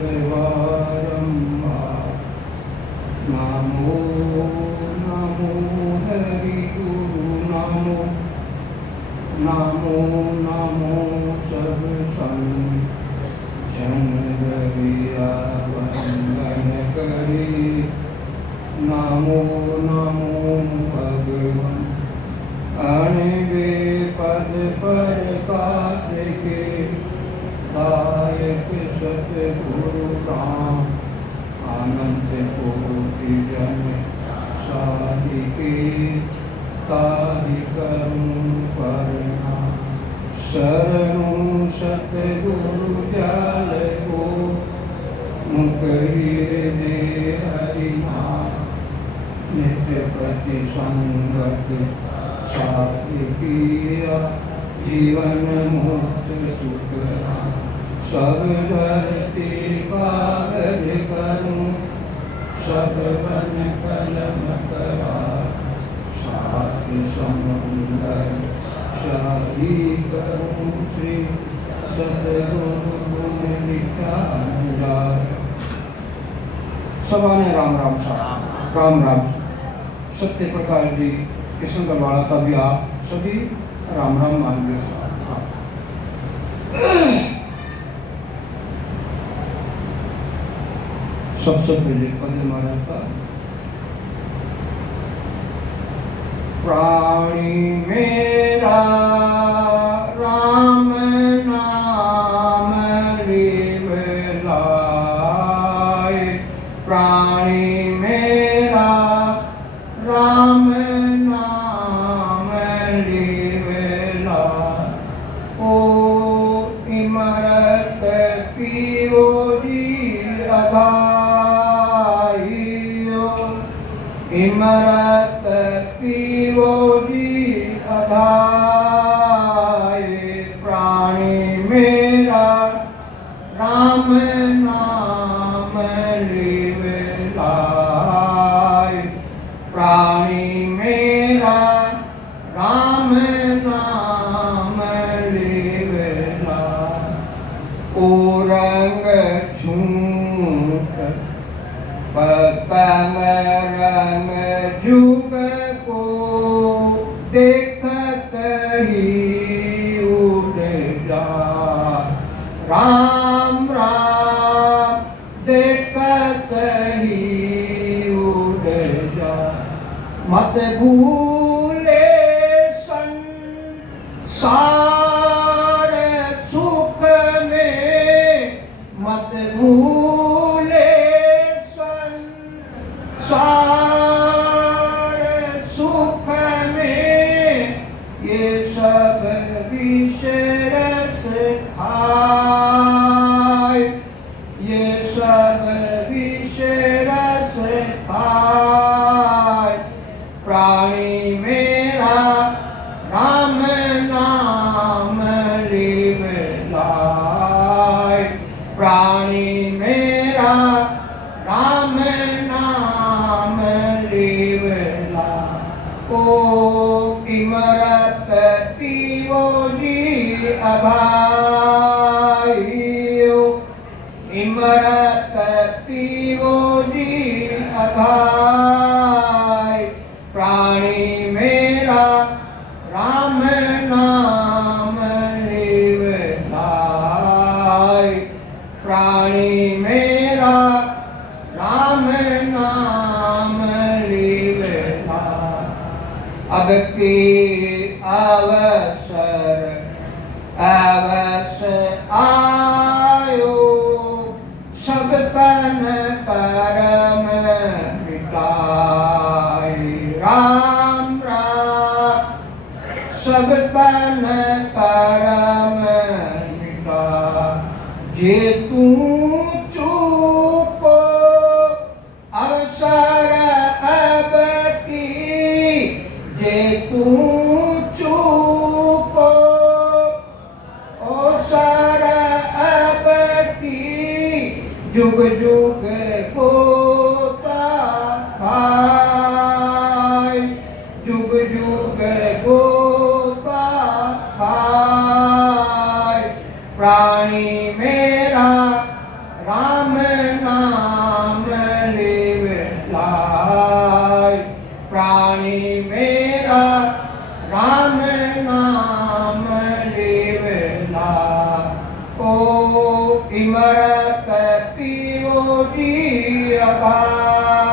बलवारम्भा नमो नमो हरि गुरु नमो नमो नमो सब संत जन गरिया वंदन करी नमो नमो भगवन अणिवे पद पर काश के गायक सतगुरु राम अनंत कोटि जन साधिके ताहि करुण करना शरणु सतगुरु जल को मुकहिर दे हरिनाम नित्य प्रति संगत सात्विकिया जीवन मुक्त सुख सब धरती कागज करूं सब बन कलम करा सात समुंदर शाही करूं श्री सतगुरु गुण नित्यानंद। सभाने राम राम साहब राम राम। सत्य प्रकाश जी कृष्ण गलवाड़ा का भी आप सभी राम राम मानिए। सबसे पहले पद महाराज का प्राणी मेरा राम नाम लिवलाए प्राणी मेरा राम नाम लिवलाए ओ इमरत पीरो जी अधाइयो इमरत पीरो जी अधाए प्राणी मेरा राम नाम लिवलाए प्राणी मेरा राम नाम लिवलाए ओ रंग झूठ पतंग रंग जुग को देखत ही उड़ जा राम राम देखत ही उड़ जा मत भूले संसार सुख में मत भूले संसार सुख में ये सब विषय रस खाए ये सब विषय रस खाए प्राणी मेरा राम नाम लिवलाए प्राणी मेरा राम नाम लिवलाए ओ इमरत पीरो जी अभाइयो इमरत पीरो जी अभाइ प्राणी मेरा राम नाम लिवलाए प्राणी मेरा राम नाम लिवलाए अब के अवसर आयो सब तन कर्म मिटाए राम राम सब तन कर्म मिटा जे तू चूको अवसर अब की जे तू चूको अवसर अब की जुग जुग गोता खाए जुग जुग गोता खाए प्राणी मेरा राम नाम लिव लाय। प्राणी मेरा राम नाम लिव लाय। ओ इमरत पीरो जी अघायो।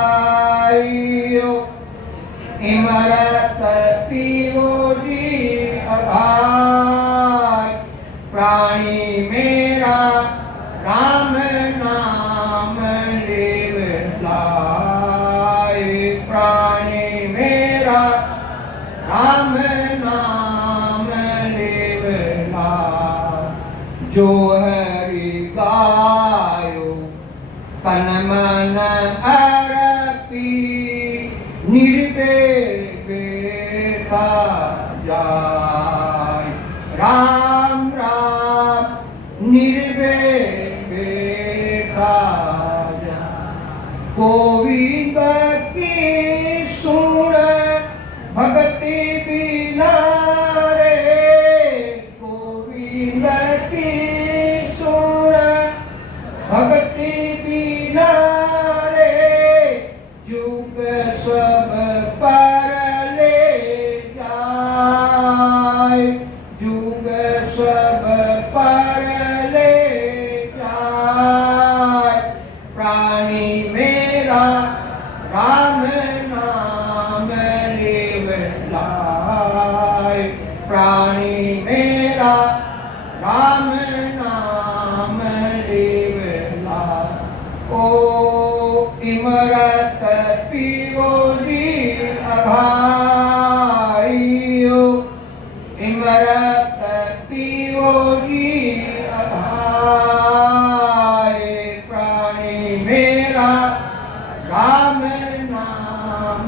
इमरत पीरो जी अघाय। प्राणी मेरा राम नाम लिव लाय। प्राणी मेरा राम नाम लिव लाय। जो हरि गायो तन मन अर्पी। निर्भेखा जाय। राम राम निर्भेखा जाय। गोविंद की सुन भक्ति बिना रे। गोविंद की सुन भक्ति बिना रे। जुग सब पर ले जाय। जुग सब पर ले जाय। प्राणी मेरा राम नाम लिव लाय। प्राणी मेरा राम नाम लिव लाय। ओ इमरत पीरो जी अघायो। इमरत पीरो जी अघाय। प्राणी मेरा राम नाम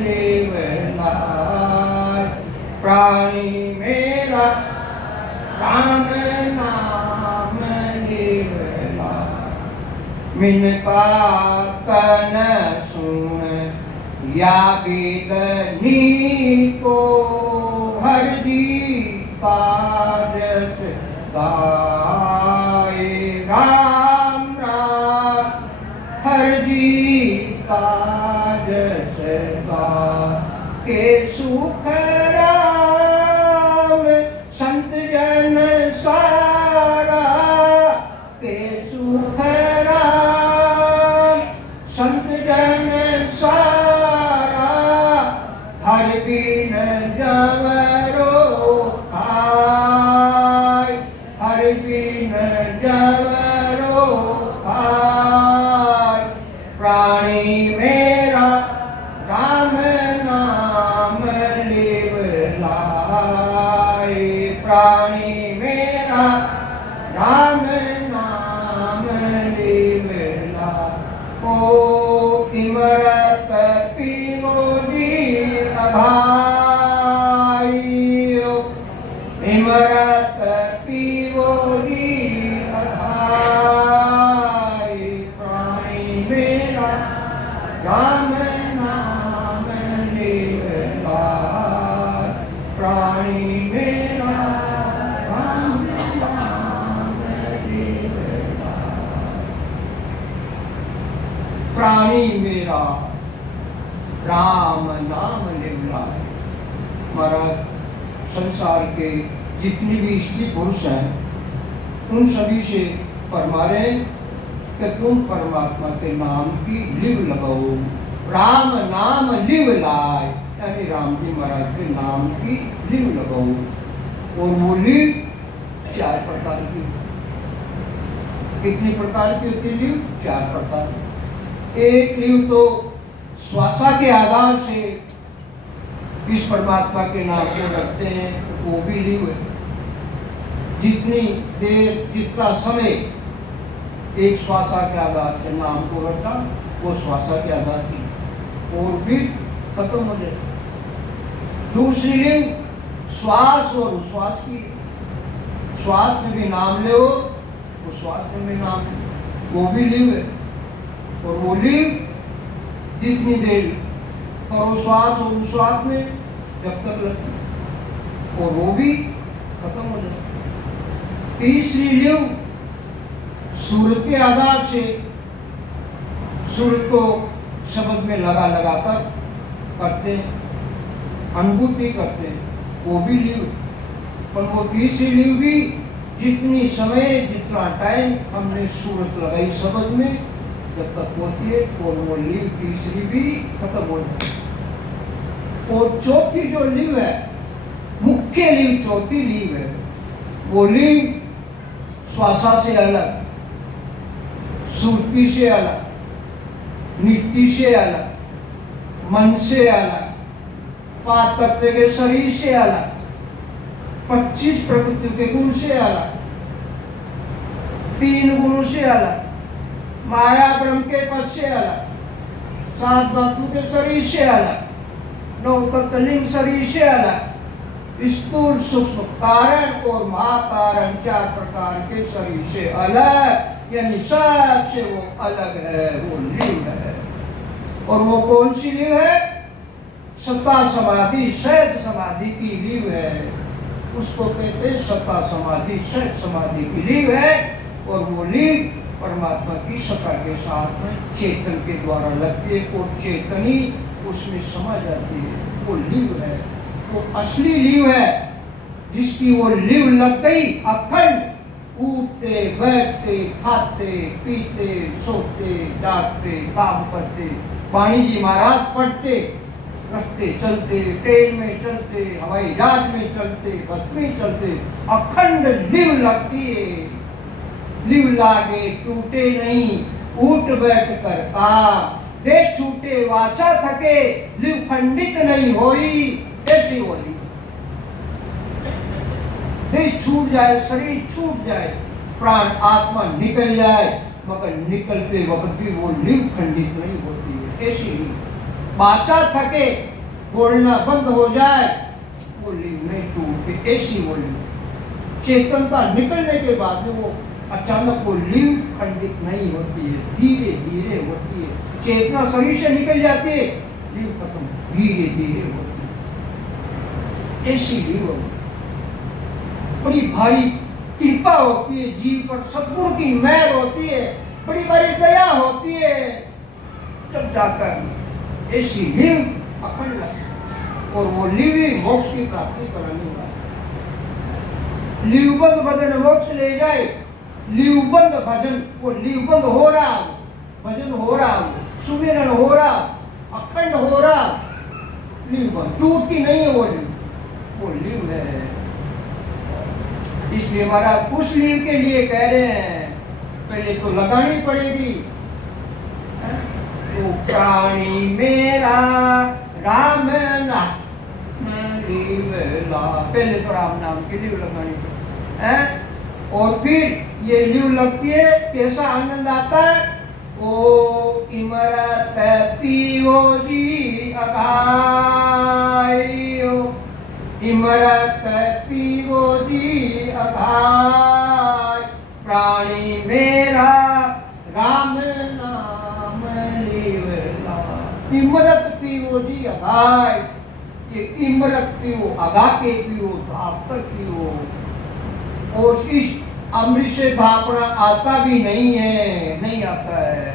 लिव लाय। प्राणी मेरा राम नाम लिव लाय। मिनका तन सुन या वेदनी को। हर जी पारस गाय। राम राम हर जी पारस गाय। के सुख राम संत जन सारा। के सुख राम संत जन सारा। हर बिन जवरो खाय। हर बिन जवरो खाय। प्राणी मेरा राम नाम लिव लाय। प्राणी मेरा राम नाम लिव लाय। ओ इमरत पीरो जी अघायो। इमरत पीरो जी अघाय। प्राणी मेरा राम नाम लिव लाय। प्राणी मेरा राम नाम लिव लाय। प्राणी मेरा राम नाम लिव लाय। महाराज संसार के जितने भी स्त्री पुरुष हैं उन सभी से फरमाए कि तुम परमात्मा के नाम की लिव लगाओ। राम नाम लिव लाय। यानी राम जी महाराज के नाम की लिव लगाओ। और वो लिव 4 प्रकार की। कितनी प्रकार की होती है लिव? 4 प्रकार। एक लिव तो श्वासा के आधार से इस परमात्मा के नाम को रखते हैं, वो भी लिव है। जितनी देर जितना समय एक श्वासा के आधार से नाम को रखा, वो श्वासा के आधार की और भी खत्म हो जाए। दूसरी लिव श्वास और उश्वास की। श्वास में भी नाम ले, उश्वास में भी नाम, वो भी लिव है। और वो लिव जितनी देर करो श्वास और उश्वास में जब तक लगती, और वो भी खत्म हो जाए। तीसरी लिव सूरत के आधार से सूरत को शब्द में लगा लगा कर करते, अनुभूति करते, वो भी लीव। पर वो तीसरी लीव भी जितनी समय जितना टाइम हमने सूरत लगाई शब्द में, जब तक होती है और वो लीव तीसरी भी खत्म हो जाती है। और चौथी जो लीव है, मुख्य लीव चौथी लीव है, वो लीव श्वासा से अलग, सुरती से अलग, नित्य से अलग, मन से अलग, पांच तत्व के शरीर से अलग, 25 प्रकृति के गुण से अलग, 3 गुणों से अलग, माया ब्रह्म के पद से अलग, 7 धातु के शरीर से अलग, 9 तत्वलिंग शरीर से अलग, स्थूल सूक्ष्म कारण और महाकारण 4 प्रकार के शरीर से अलग, यानी सबसे वो अलग है, वो लीव है। और वो कौन सी लीव है? सत्ता समाधि सहज समाधि की लीव है, उसको कहते हैं सत्ता समाधि सहज समाधि की लीव है। और वो लीव परमात्मा की सत्ता के साथ में चेतन के द्वारा लगती है और चेतनी उसमें समा जाती है, वो लीव है, वो असली लीव है। जिसकी वो लीव लग गई अखंड, उठते बैठते खाते पीते सोते जागते काम करते, वाणी जी महाराज पढ़ते, रस्ते चलते, ट्रेन में चलते, हवाई जहाज में चलते, बस में चलते, अखंड लीव लगती है। लीव लागे टूटे नहीं, उठ बैठ कर काम, दे छूटे वाचा थके, लीव खंडित नहीं होई, ऐसी वो लीव। देह छूट जाए, शरीर छूट जाए, प्राण आत्मा निकल जाए, मगर निकलते वक्त भी वो लीव खंडित नहीं होती है, ऐसी लीव। वाचा थके, बोलना बंद हो जाए, वो लीव नहीं टूटती, ऐसी वो लीव। चेतनता निकलने के बाद में वो अचानक वो लीव खंडित नहीं होती है, धीरे धीरे होती है। चेतना शरीर से निकल जाती है, लीव खत्म धीरे धीरे होती है, ऐसी लीव होती है। बड़ी भारी कृपा होती है जीव पर, सतगुरु की मेहर होती है, बड़ी भारी दया होती है, जब जाकर ऐसी लीव अखंड लगती है। और वो लीव ही मोक्ष की प्राप्ति कराने वाला है। लीवबंद भजन मोक्ष ले जाए, लीवबंद भजन, वो लीवबंद हो रहा, भजन हो रहा, सुमिरन हो रहा, अखंड हो रहा, लीवबंद टूटती नहीं है वो लीव है। इसलिए महाराज उस लीव के लिए कह रहे हैं, पहले तो लगानी पड़ेगी। तो प्राणी मेरा राम नाम लीव ला, पहले तो राम नाम की लीव लगानी पड़ेगी। और फिर ये लीव लगती है, कैसा आनंद आता है। ओ इमरत पीओ जी अघायो, इमरत पीओ जी अघाय, प्राणी मेरा राम नाम लीवला। इमरत पीओ जी अघाय, ये इमरत पीओ, अगा के पीओ, भाप कर पीओ। और इस अमृत से भापना आता भी नहीं है, नहीं आता है।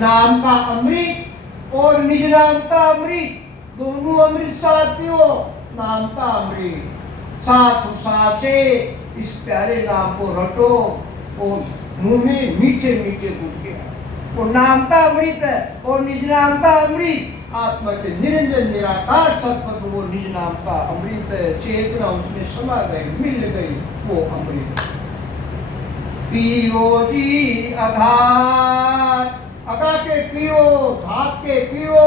नाम का अमृत और निज नाम का अमृत, दोनों अमृत साथ पियो। नाम का अमृत साथ साचे, इस प्यारे नाम को रटो और मुंह में मीठे मीठे गुटके। और नाम का अमृत है और निज नाम का अमृत, आत्मा के निरंजन निराकार सत्पथ, वो निज नाम का अमृत है। चेतना उसमें समा गई, मिल गई वो अमृत। पियो जी अघात, अगा के पियो, भाप के पियो।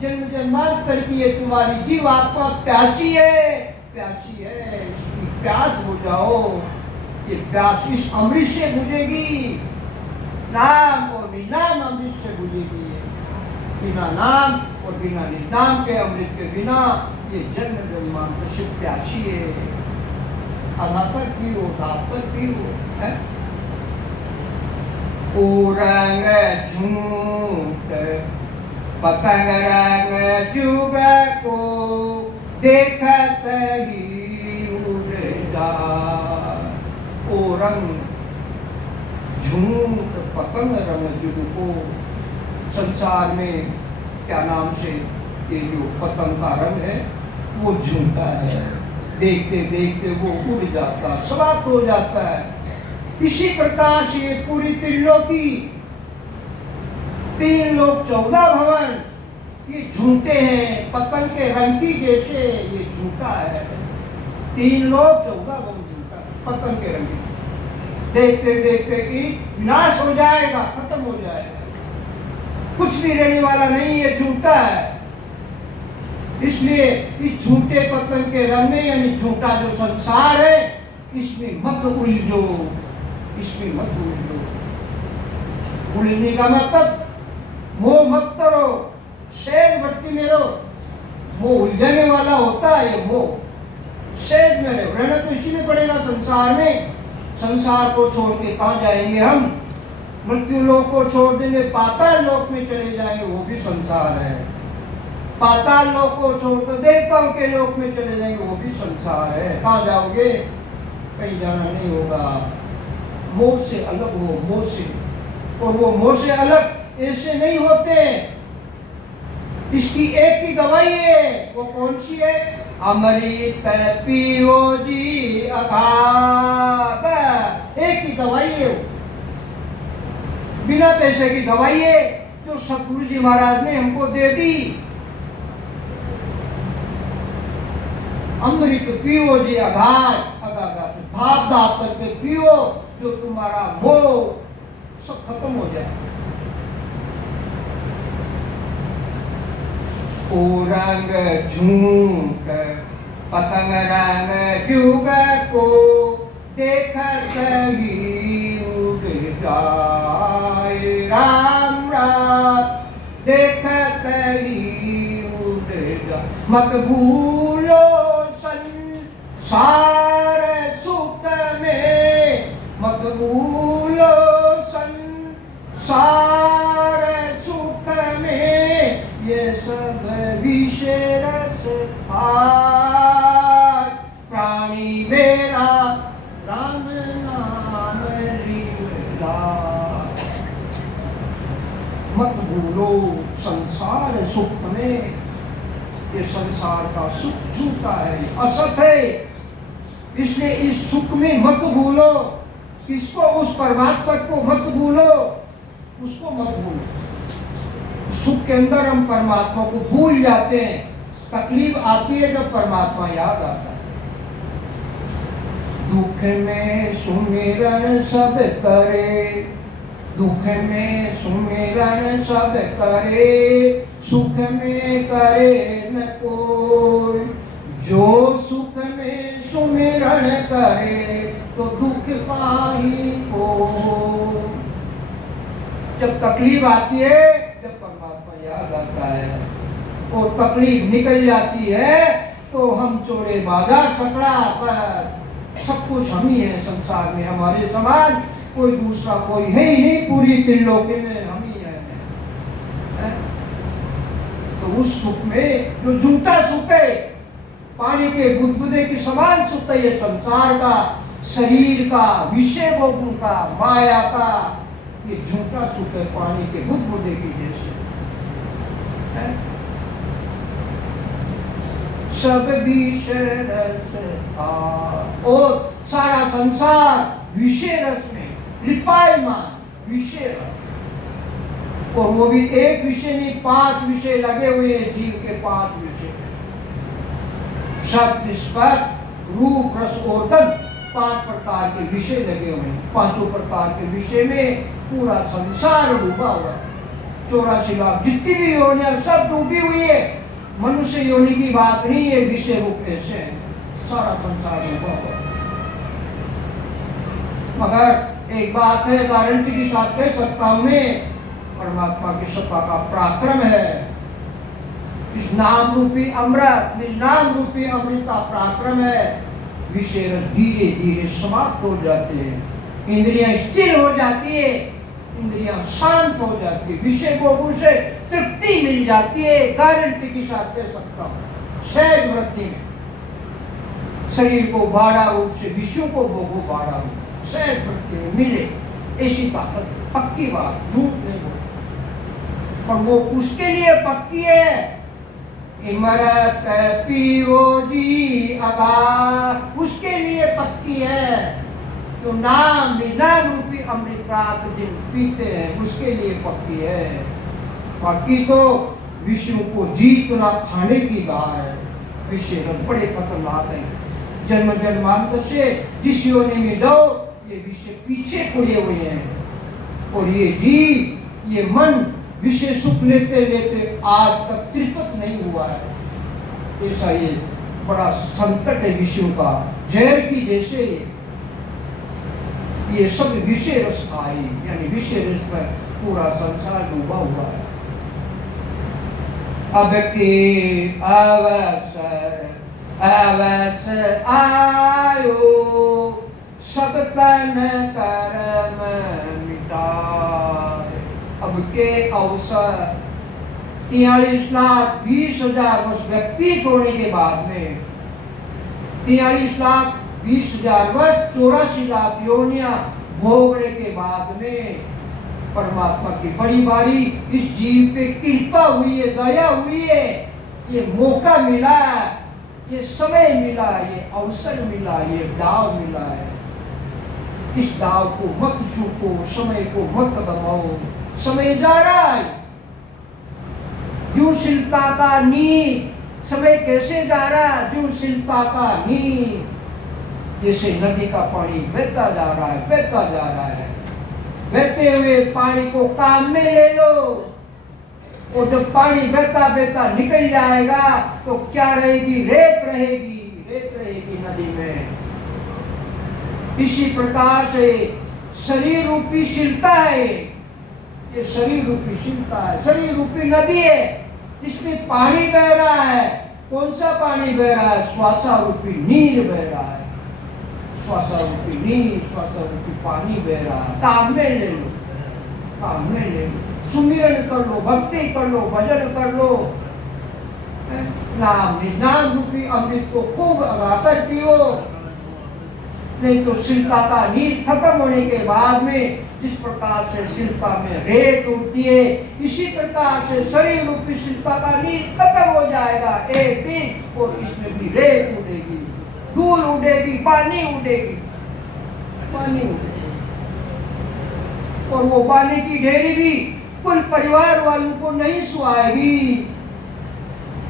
जन्म जन्मांतर की ये तुम्हारी जीव आत्मा प्यासी है, प्यासी है, इसकी प्यास बुझाओ। ये प्यास इस अमृत से बुझेगी, नाम और निनाम अमृत से बुझेगी। बिना नाम और बिना निनाम के अमृत के बिना ये जन्म जन्मांतर से प्यासी है। अधाकर पियो, धाकर पियो है। ओ रंग झूठ पतंग रंग जुग को देखत ही उड़ जा। ओ रंग झूठ पतंग रंग जुग को। संसार में क्या नाम से ये जो पतंग का रंग है वो झूठा है, देखते देखते वो उड़ जाता, समाप्त हो जाता है। इसी प्रकार से ये पूरी त्रिलोकी, 3 लोक 14 भवन, ये झूठे हैं, पतंग के रंग की जैसे ये झूठा है। 3 लोक 14 भवन झूठा, पतंग के रंग की, देखते देखते कि विनाश हो जाएगा, खत्म हो जाएगा, कुछ भी रहने वाला नहीं है, झूठा है। इसलिए इस झूठे पतंग के रंग में, यानी झूठा जो संसार है, इसमें मत उलझो, इसमें मत उलझो। उलझने का मतलब मोह मत करो, सहज भक्ति में रहो। मोह उलझने वाला होता है, मोह सहज में रहो। रहना तो इसी में पड़ेगा संसार में। संसार को छोड़ के कहाँ जाएंगे हम? मृत्यु लोक को छोड़ देंगे, पाताल लोक में चले जाएंगे, वो भी संसार है। पाताल लोक को छोड़ कर देवताओं के लोक में चले जाएंगे, वो भी संसार है। कहाँ जाओगे? कहीं जाना नहीं होगा। मोह से अलग हो, मोह से। और वो मोह से अलग ऐसे नहीं होते। इसकी एक ही दवाई है, वो कौन सी है? अमृत पियो जी अगाध, एक ही दवाई है, बिना पैसे की दवाई है, जो सतगुरु जी महाराज ने हमको दे दी। अमृत पियो जी अगाध, अगाध भाप दाप करके पियो, जो तुम्हारा मोह सब खत्म हो जाए। ओ रंग झूठ पतंग रंग जुग को, देखत ही उड़ जाए। राम राम देखत ही उड़ जाए। मत भूलो संसार सुख में, मत भूलो संसार सुख में, ये सब विषय रस खाए। प्राणी मेरा राम नाम लीला। मत भूलो संसार सुख में, ये संसार का सुख झूठा है, असत है। इसलिए इस सुख में मत भूलो, इसको, उस परमात्मा को मत भूलो, उसको मत भूलो। सुख के अंदर हम परमात्मा को भूल जाते हैं। तकलीफ आती है जब परमात्मा याद आता है। दुख में सुमिरन सब करे, दुख में सुमिरन सब करे, सुख में करे न कोई। जो सुख में सुमिरन करे, तो दुख पाही को। जब तकलीफ आती है, जब परमात्मा याद आता है और तकलीफ निकल जाती है, तो हम चोरे बाजार सकड़ा पर सब कुछ हम ही है। संसार में हमारे समान कोई दूसरा कोई है ही नहीं, पूरी त्रिलोकी में हम ही है। तो उस सुख में जो झूठा सुख है, पानी के बुदबुदे के समान सुख है, ये संसार का, शरीर का, विषय भोगों का, माया का, ये झूठा सुख है, पानी के बुदबुदे की जैसे। सब विषय रस और सारा संसार विषय रस में लिपायमान, विषय रस। और वो भी एक विषय नहीं, 5 विषय लगे हुए हैं जीव के, 5 विषय, शब्द स्पर्श रूप रस और गंध, 5 प्रकार के विषय लगे हुए हैं। 5 प्रकार के विषय में पूरा संसार डूबा हुआ है। 84 लाख जितनी भी योनियां सब डूबी हुई है। मनुष्य योनि की बात नहीं है, विषय रूप ऐसे है, सारा संसार डूबा हुआ है। मगर एक बात है, गारंटी के साथ कह सकता हूं मैं, परमात्मा की सत्ता का पराक्रम है। इस नाम रूपी अमृत, नाम रूपी अमृत का पराक्रम है। विषय धीरे धीरे समाप्त हो जाते हैं, इंद्रियां स्थिर हो जाती है, इंद्रियां शांत हो जाती है, विषय भोगों से तृप्ति मिल जाती है। गारंटी के साथ कह सकता हूँ, सहज वृत्ति में शरीर को बाड़ा रूप से विषयों को भोगो बाड़ा रूप, सहज वृत्ति में मिले, ऐसी ताकत, पक्की बात, झूठ नहीं बोल। पर वो उसके लिए पक्की है। इमरत पीरो जी अगा, उसके लिए पक्की है। तो नाम रूपी अमृत रात दिन पीते हैं, उसके लिए पक्की है। बाकी तो विष्णु को जीतना खाने की दार है। विषय बड़े खतरनाक है। जन्म जन्मांतर से जिस योनि में जाओ, ये विषय पीछे पड़े हुए हैं। और ये जीव, ये मन विषय सुख लेते लेते आज तक तृप्त नहीं हुआ है। ऐसा ये बड़ा संकट है विषयों का, जहर की जैसे ये सब विषय रसधारी, यानी विषय रस पर पूरा संसार डूबा हुआ है। अब के अवसर आयो, सब तन कर्म मिटाए। अब के अवसर 43,20,000 वर्ष व्यतीत होने के बाद में, 43,20,000 वर्ष 84 लाख योनियां भोगने के बाद में परमात्मा की बड़ी बारी इस जीव पे कृपा हुई है, दया हुई है। ये मौका मिला, ये समय मिला, ये अवसर मिला, ये दाव मिला है। इस दाव को मत चूको, समय को मत गवाओ। समय जा रहा है, जूशीलता का नींव। समय कैसे जा रहा है? जूशीलता का नींव। जैसे नदी का पानी बहता जा रहा है, बहता जा रहा है। बहते हुए पानी को काम में ले लो, और जब पानी बहता बहता निकल जाएगा तो क्या रहेगी? रेत रहेगी, रेत रहेगी नदी में। इसी प्रकार से शरीर रूपी शीलता है, ये शरीर रूपी शीलता है, शरीर रूपी नदी है, इसमें पानी बह रहा है। कौन सा पानी बह रहा है? श्वासा रूपी नीर बह रहा है, श्वासा रूपी नीर, श्वासा रूपी पानी बह रहा है। काम में ले लो, काम में ले लो, सुमिरन कर लो, भक्ति कर लो, भजन कर लो, नाम रूपी अमृत को खूब अगाकर पियो। नहीं तो शीलता का नीर खत्म होने के बाद में जिस प्रकार से शीलता में रेत उठती है, इसी प्रकार से शरीर रूपी शीलता का नीर खत्म हो जाएगा एक दिन, और इसमें भी रेत उड़ेगी, धूल उड़ेगी, पानी उड़ेगी, पानी उड़ेगी। और वो पानी की ढेरी भी कुल परिवार वालों को नहीं सुहाएगी।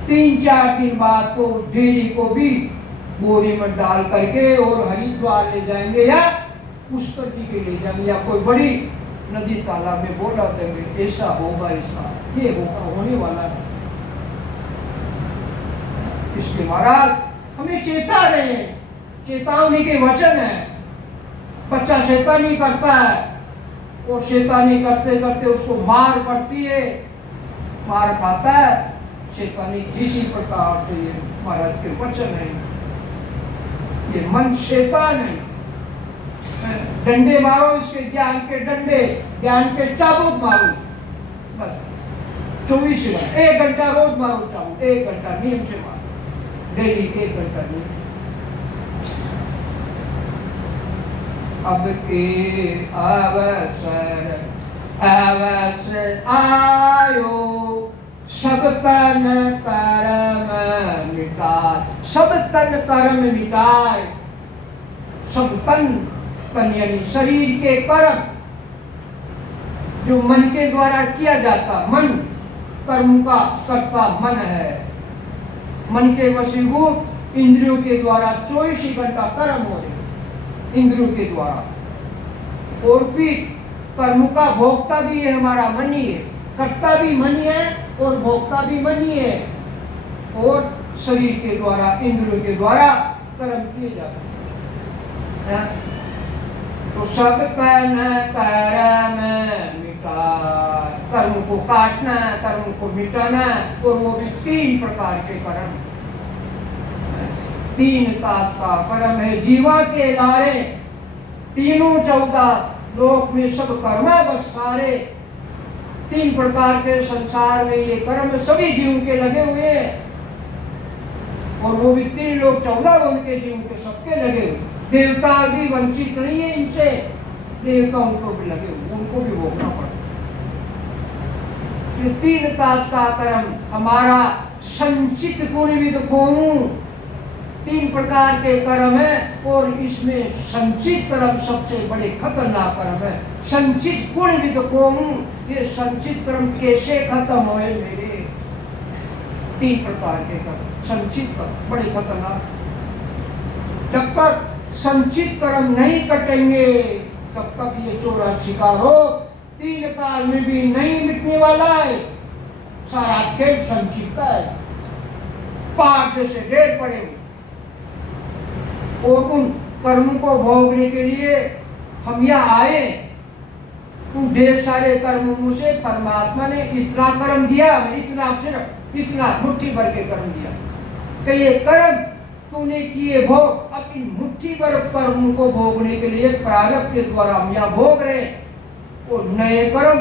3-4 दिन बाद तो ढेरी को भी बोरी में डाल करके और हरिद्वार ले जाएंगे, या पुष्कर जी के ले जाएंगे, या कोई बड़ी नदी तालाब में बोला देंगे ऐसा होगा, ऐसा ये होगा, होने वाला है। इसके महाराज हमें चेता रहे, चेतावनी के वचन है। बच्चा शैतानी करता है, और शैतानी करते करते उसको मार पड़ती है, मार खाता है शैतानी। इसी प्रकार से ये महाराज के वचन है। ये मन शैतान है, डंडे मारो इसके, ज्ञान के डंडे, ज्ञान के चाबुक मारो, बस 24 घंटे 1 घंटा रोज मारो चाबुक, 1 घंटा नियम से मारो, डेली 1 घंटा नियम। अब के अवसर आयो, सब तन कर्म मिटाए, सब तन कर्म मिटाए। सब तन यानी शरीर के कर्म जो मन के द्वारा किया जाता, मन कर्म का कर्ता मन है। मन के वशीभूत इंद्रियों के द्वारा 24 घंटा कर्म हो रहे, इंद्रियों के द्वारा। और फिर कर्म का भोक्ता भी है हमारा मन ही है, कर्ता भी मन ही है और भोक्ता भी मन ही है। और शरीर के द्वारा, इंद्रियों के द्वारा कर्म किए जाते हैं। तो सब कर्म मिटा, कर्म को काटना, कर्म को मिटाना, और वो भी 3 प्रकार के कर्म, 3 तात का कर्म है। जीवा के लारे तीनों 14 लोक में सब कर्मा बस सारे। 3 प्रकार के संसार में ये कर्म सभी जीव के लगे हुए हैं, और वो भी 3 लोग 14 उनके जीव के सबके लगे हुए। देवता भी वंचित नहीं है इनसे, देवताओं को भी लगे, उनको भी भोगना पड़ा। ये 3 काज का कर्म हमारा संचित गुणविद कोहू, 3 प्रकार के कर्म है और इसमें संचित कर्म सबसे बड़े खतरनाक कर्म है। संचित गुणविद कोहू, ये संचित कर्म कैसे खत्म होए मेरे? 3 प्रकार के कर्म संचित कर्म बड़े खतरनाक। जब तक संचित कर्म नहीं कटेंगे तब तक ये 84 का रोग 3 काल में भी नहीं मिटने वाला है। सारा खेल संचित का है। पहाड़ जैसे ढेर पड़े और उन कर्मों को भोगने के लिए हम यहाँ आए। उन ढेर सारे कर्मों से परमात्मा ने इतना कर्म दिया, इतना सिर्फ इतना मुट्ठी भर के कर्म दिया कि ये कर्म तूने किए भोग, अब इन मुट्ठी भर कर्मों को भोगने के लिए प्रारब्ध के द्वारा हम यहाँ भोग रहे हैं। और नए कर्म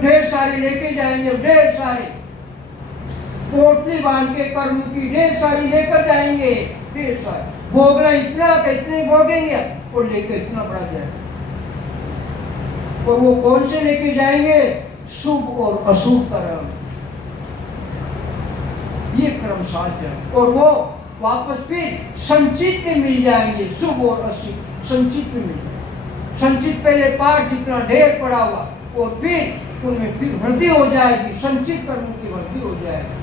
ढेर सारे लेके जाएंगे, ढेर सारे पोटली बांध के कर्म की ढेर सारी लेकर जाएंगे, ढेर सारे भोगना इतना कि इतने भोगेंगे और लेके इतना बढ़ा जाएगा। और वो कौन से लेके जाएंगे? शुभ और अशुभ कर्म, ये कर्म साध्य और वो वापस फिर संचित में मिल जाएंगे। शुभ और अशुभ संचित में मिल जाएंगे। संचित पहले पाठ जितना ढेर पड़ा हुआ और फिर उनमें फिर वृद्धि हो जाएगी, संचित कर्मों की वृद्धि हो जाएगी।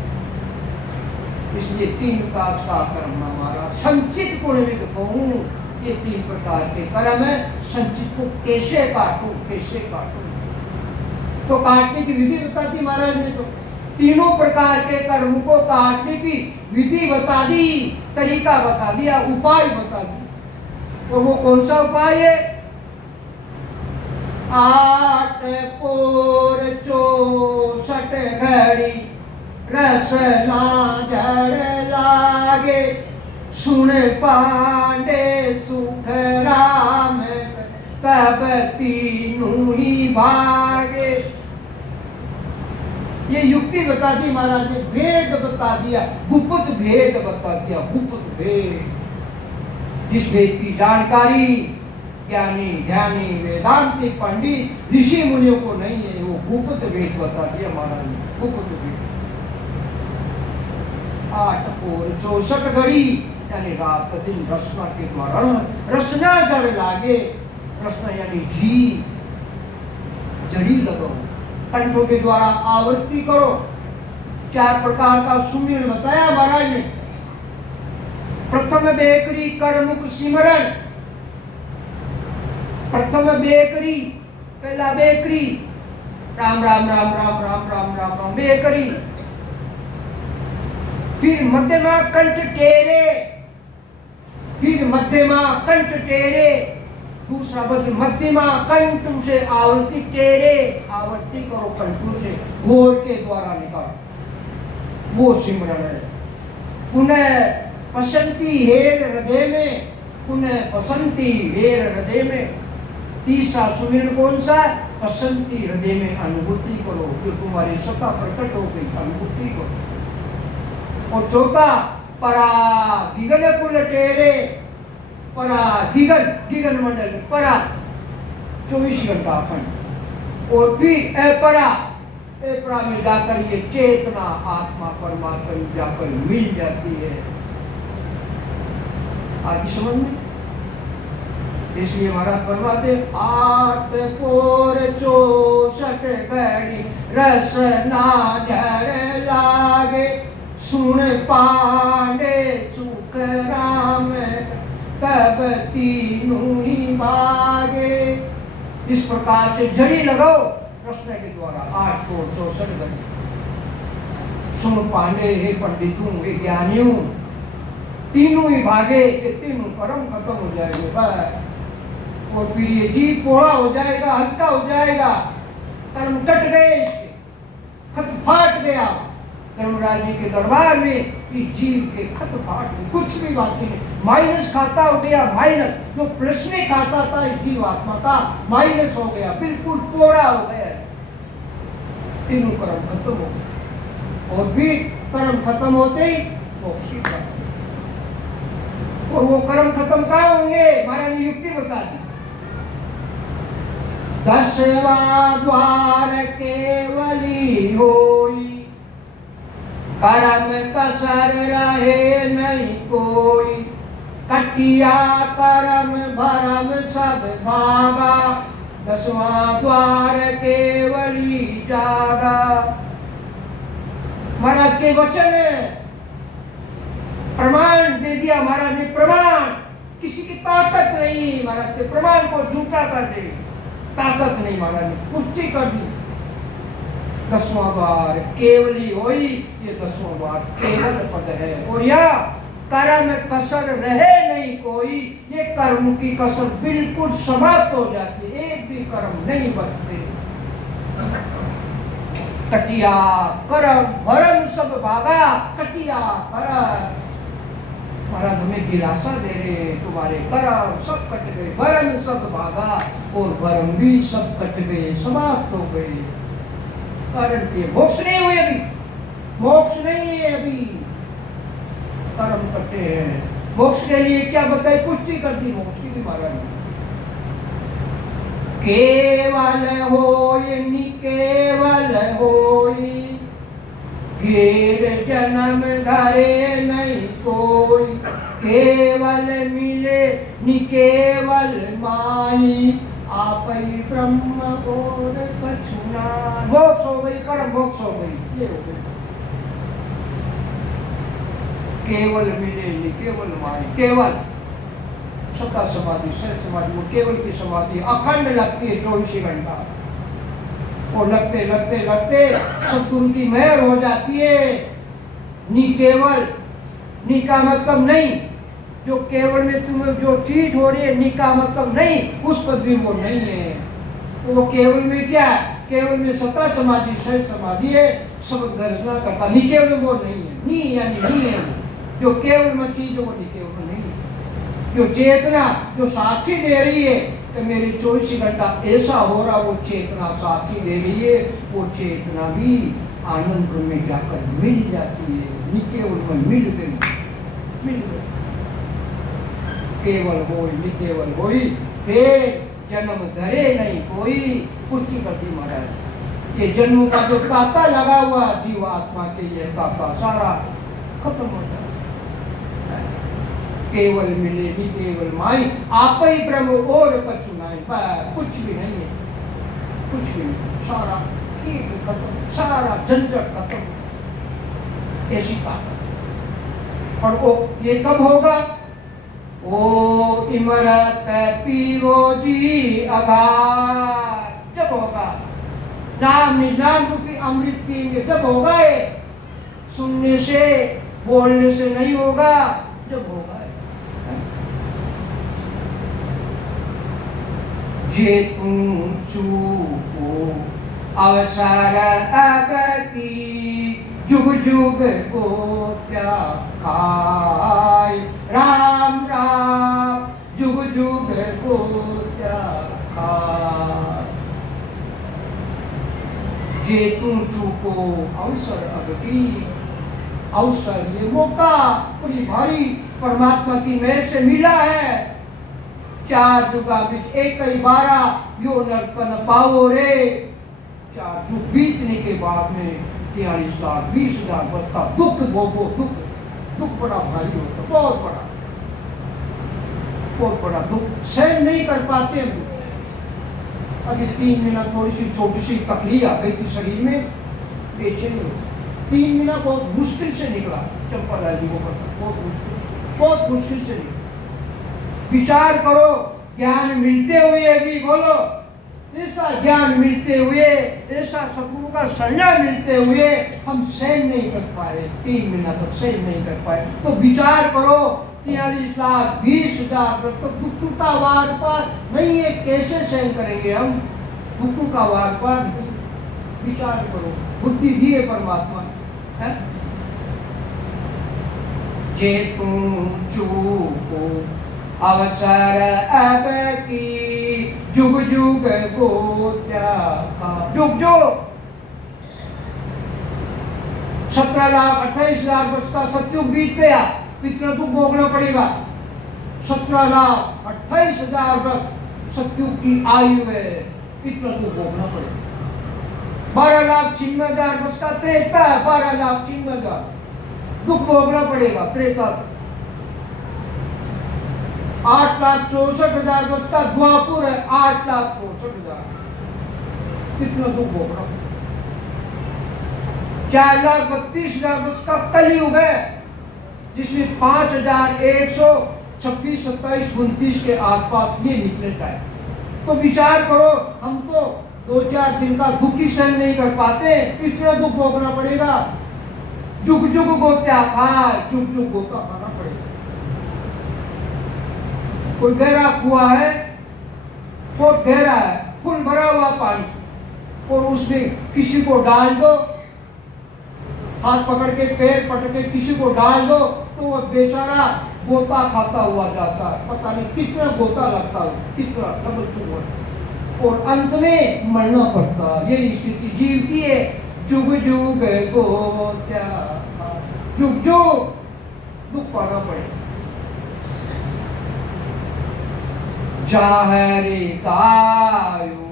इसलिए 3 काज का कर्म हमारा संचित गुणविद कहूं, ये 3 प्रकार के कर्म है। संचित को कैसे काटूं, कैसे काटूं? तो काटने की विधि बता दी महाराज ने। तो 3 प्रकार के कर्म को काटने की विधि बता दी, तरीका बता दिया, उपाय बता दी। और वो कौन सा उपाय है? 8 पोर 64 घड़ी रस ना जड़ लागे, सुन पांडे सुख राम तब तीनों ही भागे। ये युक्ति बता दी महाराज ने, भेद बता दिया, गुप्त भेद बता दिया, गुप्त भेद। जिस भेद की जानकारी ज्ञानी ध्यानी वेदांती पंडित ऋषि मुनियों को नहीं है, वो गुप्त भेद बता दिया महाराज ने, गुप्त भेद। 8 पोर 64 घड़ी यानी रात दिन रसना के द्वारा, रसना जड़ लागे, रसना यानी जी, जड़ी लगाओ, कंठों के द्वारा आवृत्ति करो। 4 प्रकार का सुमिरन बताया महाराज ने। प्रथम बेकरी करमुख सिमरन, प्रथम बेकरी, पहला बेकरी राम राम राम राम राम राम राम राम बेकरी। फिर मध्यमा कंठ टेरे, फिर मध्यमा कंठ टेरे, दूसरा बल्कि मध्यमा कंठ से आवृत्ति टेरे, आवृत्ति करो कंठ से, घोर के द्वारा निकालो, वो सिमरन है। पुनः पसंती हेर हृदय में, पुनः पसंती हेर हृदय में। तीसरा सुमिरन कौन सा? पसंती हृदय में अनुभूति करो, जो तुम्हारी सत्ता प्रकट हो गई, अनुभूति करो। और चौथा परा दिगन कुल टेरे, परा दिगन, दिगन मंडल परा 24 घंटा अखंड। और फिर अपरा, अपरा में जाकर ये चेतना आत्मा परमात्मा में जाकर मिल जाती है। आगे समझ में? इसलिए महाराज फरमाते 8 पोर 64 घड़ी रस ना जड़ लागे, सुन पांडे सुख राम तब तीनों ही भागे। इस प्रकार से जड़ी लगाओ रसना के द्वारा 8 पोर 64 घड़ी। सुन पांडे, हे पंडितों, हे ज्ञानियों, तीनों ही भागे, ये तीनों कर्म खत्म हो जाएंगे बस। और फिर ये जीव पोड़ा हो जाएगा, हल्का हो जाएगा, कर्म कट गए, खत फाट गया। धर्मराज जी के दरबार में इस जीव के खत फाट गए, कुछ भी बाकी नहीं, माइनस खाता हो गया, माइनस जो प्लस में खाता था इस जीव आत्मा का माइनस हो गया, बिल्कुल पोड़ा हो गया। तीनों कर्म खत्म हो गए। और फिर कर्म खत्म होते ही मोक्ष की प्राप्ति। और वो कर्म खत्म कहाँ होंगे? महाराज ने युक्ति बता दी। दसवां द्वार केवली होई, कर्म कसर रहे नहीं कोई, कटिया कर्म भरम सब भागा, दसवां द्वार केवली जागा। महाराज के वचन प्रमाण दे दिया महाराज ने, प्रमाण, किसी की ताकत नहीं महाराज के प्रमाण को झूठा कर दे, ताकत नहीं महाराज ने पुष्टि कर दी। 10वां द्वार केवली होई, ये 10वां द्वार केवल पद है। और यह कर्म कसर रहे नहीं कोई, ये कर्म की कसर बिल्कुल समाप्त हो जाती है, एक भी कर्म नहीं बचते। कटिया कर्म भरम सब भागा, कटिया कर्म, महाराज हमें दिलासा दे रहे, तुम्हारे कर्म सब कट गए, भरम सब भागा, और भरम भी सब कट गए, समाप्त हो गए। कारण के मोक्ष नहीं हुए, अभी मोक्ष नहीं है, अभी कर्म कटे हैं। मोक्ष के लिए क्या बताए, पुष्टि कर दी मोक्ष की भी महाराज। केवल होय निकेवल होई, फिर जन्म धरे नहीं कोई, केवल मिले निकेवल माई, आप ही ब्रह्म और कछु नाहि। मोक्ष हो गई, कर्म मोक्ष हो गई, ये हो गई। केवल मिले निकेवल माई, केवल सत्ता समाधि, सह समाधि, वो केवल की समाधि अखंड लगती है 24 घंटा, और लगते लगते लगते सतगुरु की मेहर हो जाती है। नी केवल, नी का मतलब नहीं, जो केवल में तुम्हें जो चीज हो रही है, नी का मतलब नहीं, उस पर भी वो नहीं है। वो केवल में क्या है, केवल में सत्ता समाधि, सह समाधि है, सब दर्शना करता, नी केवल वो नहीं है, नी यानी नहीं है। जो केवल में चीज वो नी केवल नहीं है। जो चेतना जो साक्षी दे रही है कि मेरे 24 घंटा ऐसा हो रहा, वो चेतना साक्षी दे रही है, वो चेतना भी आनंद में जाकर मिल जाती है, निकेवल में मिल गई, मिल गई। केवल होई निकेवल होई, फिर जन्म धरे नहीं कोई, पुष्टि कर दी महाराज। ये जन्म का जो ताका लगा हुआ जीव आत्मा के, ये ताका सारा खत्म हो जाए। केवल मिले भी केवल माई, आप ही ब्रह्म और कछु नाहि, कुछ भी नहीं है, कुछ भी नहीं, सारा ठीक खत्म, सारा झंझट खत्म, ऐसी ताकत। और वो ये कब होगा, ओ इमरत पीरो जी अगार, जब होगा नाम निजाम रूपी अमृत पिएंगे, जब होगा। ये सुनने से बोलने से नहीं होगा, जब होगा। जे तुम चूको अवसर अब की, जुग जुग को क्या खाए, राम राम जुग जुग को क्या खाए। जे तुम चूको अवसर अब की, अवसर ये मौका बड़ी भारी परमात्मा की मेहर से मिला है। 4 जुगा बीच एक ही बारा यो नरपन पाओ रे। 4 जुग बीतने के बाद में 43 लाख 20,000 बचता दुख भोगो, दुख, दुख बड़ा भारी होता, बहुत बड़ा, बहुत बड़ा दुख सहन नहीं कर पाते हम। अभी 3 महीना थोड़ी सी छोटी सी तकलीफ आ गई थी शरीर में, बेचैनी हो। 3 महीना बहुत मुश्किल से निकला, चंपा जी को पता, बहुत मुश्किल से निकला। विचार करो, ज्ञान मिलते हुए भी बोलो, ऐसा ज्ञान मिलते हुए, ऐसा सतगुरु का संज्ञा मिलते हुए हम सहन नहीं कर पाए, 3 महीना तक सहन नहीं कर पाए। तो विचार करो, 43 लाख 20,000 तो दुख का वार पार नहीं है, कैसे सहन करेंगे हम दुख का वार पार। विचार करो, बुद्धि दी है परमात्मा है। जे तुम चूको अवसर अब की, जुग जुग को क्या का, जुग जुग 17 लाख 28 लाख बचता सत्युग बीत गया, इतना दुख भोगना पड़ेगा। 17 लाख 28 हजार वर्ष सत्युग की आयु है, इतना तो भोगना पड़ेगा। 12,96,000 वर्ष का त्रेता है, 12,96,000 दुख भोगना पड़ेगा त्रेता। 8,64,000 वर्ष का द्वापुर है, 8,64,000 कितना दुख भोगना पड़ेगा। 4,32,000 वर्ष का कलयुग है, जिसमें 5,126, 27, 29 के आसपास ये निकले जाए। तो विचार करो, हम तो 2-4 दिन का दुख ही सहन नहीं कर पाते, इतना दुख भोगना पड़ेगा। जुग जुग गोत्या खाए, जुग जुग गोता खाना पड़ेगा। कोई गहरा कुआं है, बहुत गहरा है, फुल भरा हुआ पानी, और उसमें किसी को डाल दो, हाथ पकड़ के पैर पकड़ के किसी को डाल दो, तो वो बेचारा गोता खाता हुआ जाता है, पता नहीं कितना गोता लगता है, कितना डबल हुआ, और अंत में मरना पड़ता है। ये स्थिति जीव की है। जुग जुग गोत्या, जुग जुग दुख पाना पड़ेगा। जाहरी गायो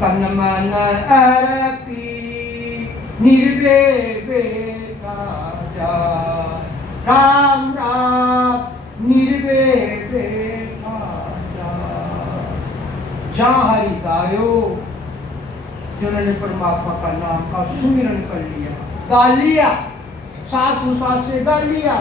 तन मन अर्पी, निर्भय जा राम राम निर्भय जा। जहाँ हरि गायो, जिन्होंने परमात्मा का नाम का सुमिरन कर लिया, गा लिया, साथ से गा लिया।